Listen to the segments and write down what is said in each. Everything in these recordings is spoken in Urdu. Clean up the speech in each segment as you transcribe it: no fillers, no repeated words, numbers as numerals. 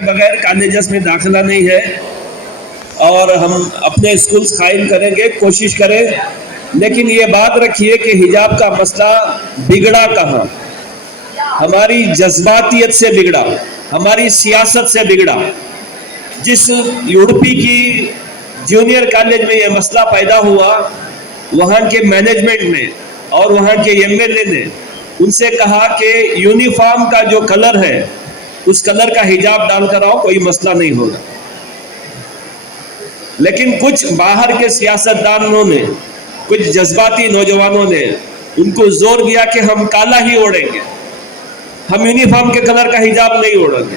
کے بغیر کالجز میں داخلہ نہیں ہے، اور ہم اپنے اسکولز قائم کریں گے، کوشش کریں، لیکن یہ بات رکھیے کہ حجاب کا مسئلہ بگڑا کہاں؟ ہماری جذباتیت سے بگڑا، ہماری سیاست سے بگڑا۔ جس یورپی کی جونیئر کالج میں یہ مسئلہ پیدا ہوا، وہاں کے مینجمنٹ نے اور وہاں کے ایم ایل اے نے ان سے کہا کہ یونیفارم کا جو کلر ہے اس کلر کا حجاب ڈال کر آؤ، کوئی مسئلہ نہیں ہوگا۔ لیکن کچھ باہر کے سیاستدانوں نے، کچھ جذباتی نوجوانوں نے ان کو زور دیا کہ ہم کالا ہی اوڑھیں گے، ہم یونیفارم کے کلر کا حجاب نہیں اوڑھیں گے۔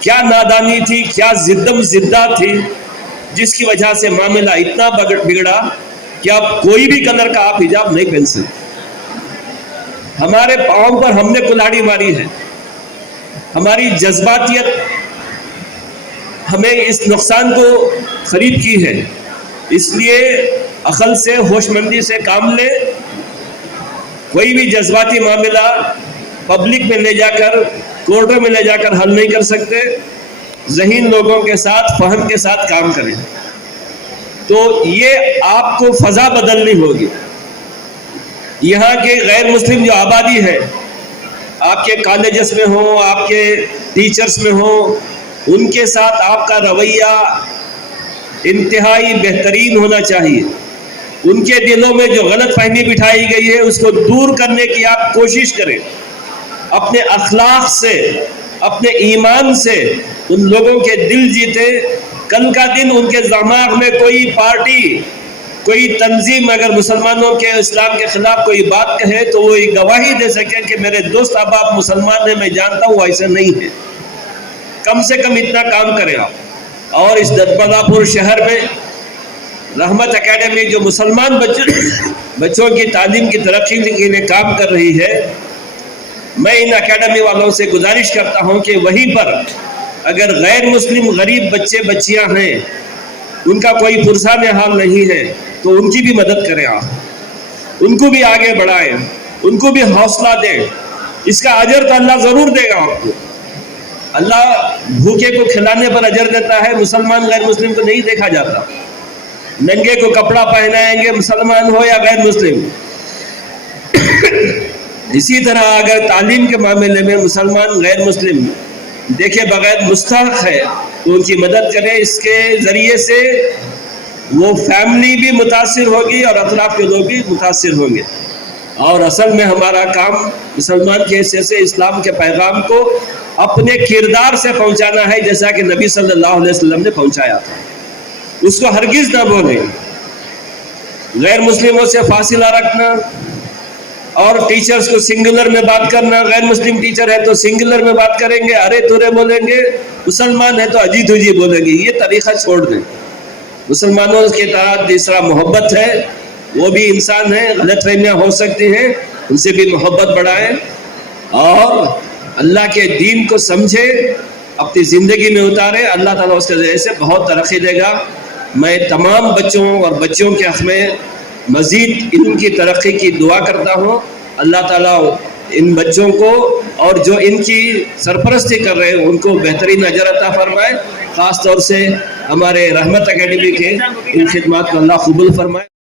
کیا نادانی تھی، کیا زدم زدہ تھی، جس کی وجہ سے معاملہ اتنا بگڑا کہ اب کوئی بھی کلر کا آپ حجاب نہیں پہن سکتے۔ ہمارے پاؤں پر ہم نے کلاڑی ماری ہے، ہماری جذباتیت ہمیں اس نقصان کو خرید کی ہے۔ اس لیے عقل سے، ہوش مندی سے کام لے۔ کوئی بھی جذباتی معاملہ پبلک میں لے جا کر، کورٹوں میں لے جا کر حل نہیں کر سکتے۔ ذہین لوگوں کے ساتھ، فہم کے ساتھ کام کریں، تو یہ آپ کو فضا بدلنی ہوگی۔ یہاں کے غیر مسلم جو آبادی ہے، آپ کے کالجز میں ہوں، آپ کے ٹیچرز میں ہوں، ان کے ساتھ آپ کا رویہ انتہائی بہترین ہونا چاہیے۔ ان کے دلوں میں جو غلط فہمی بٹھائی گئی ہے اس کو دور کرنے کی آپ کوشش کریں۔ اپنے اخلاق سے، اپنے ایمان سے ان لوگوں کے دل جیتے۔ کل کا دن ان کے دماغ میں کوئی پارٹی، کوئی تنظیم اگر مسلمانوں کے، اسلام کے خلاف کوئی بات کہے تو وہ یہ گواہی دے سکے کہ میرے دوست احباب مسلمان ہیں، میں جانتا ہوں ایسا نہیں ہے۔ کم سے کم اتنا کام کریں آپ۔ اور اس دتبلا پور شہر میں رحمت اکیڈمی جو مسلمان بچوں کی تعلیم کی ترقی کے لیے کام کر رہی ہے، میں ان اکیڈمی والوں سے گزارش کرتا ہوں کہ وہیں پر اگر غیر مسلم غریب بچے بچیاں ہیں، ان کا کوئی پرسان حال نہیں ہے، تو ان کی بھی مدد کریں آپ، ان کو بھی آگے بڑھائیں، ان کو بھی حوصلہ دیں۔ اس کا اجر تو اللہ ضرور دے گا آپ کو۔ اللہ بھوکے کو کھلانے پر اجر دیتا ہے، مسلمان غیر مسلم کو نہیں دیکھا جاتا۔ ننگے کو کپڑا پہنائیں گے، مسلمان ہو یا غیر مسلم۔ اسی طرح اگر تعلیم کے معاملے میں مسلمان غیر مسلم دیکھے بغیر مستحق ہے تو ان کی مدد کریں۔ اس کے ذریعے سے وہ فیملی بھی متاثر ہوگی اور اطراف کے لوگ بھی متاثر ہوں گے۔ اور اصل میں ہمارا کام مسلمان کے حیثیت سے اسلام کے پیغام کو اپنے کردار سے پہنچانا ہے، جیسا کہ نبی صلی اللہ علیہ وسلم نے پہنچایا تھا۔ اس کو ہرگز نہ بھولیں۔ غیر مسلموں سے فاصلہ رکھنا اور ٹیچرز کو سنگولر میں بات کرنا، غیر مسلم ٹیچر ہے تو سنگولر میں بات کریں گے، ارے تورے بولیں گے، مسلمان ہے تو اجی تجی بولیں گے، یہ طریقہ چھوڑ دیں۔ مسلمانوں کے تحت جس طرح محبت ہے، وہ بھی انسان ہیں، غلط فہمیاں ہو سکتی ہیں، ان سے بھی محبت بڑھائیں اور اللہ کے دین کو سمجھے، اپنی زندگی میں اتارے۔ اللہ تعالیٰ اس کے ذریعے سے بہت ترقی دے گا۔ میں تمام بچوں اور بچوں کے حق میں مزید علم کی ترقی کی دعا کرتا ہوں۔ اللہ تعالیٰ ان بچوں کو اور جو ان کی سرپرستی کر رہے ہیں ان کو بہترین اجر عطا فرمائے۔ خاص طور سے ہمارے رحمت اکیڈمی کے ان خدمات کو اللہ قبول فرمائے۔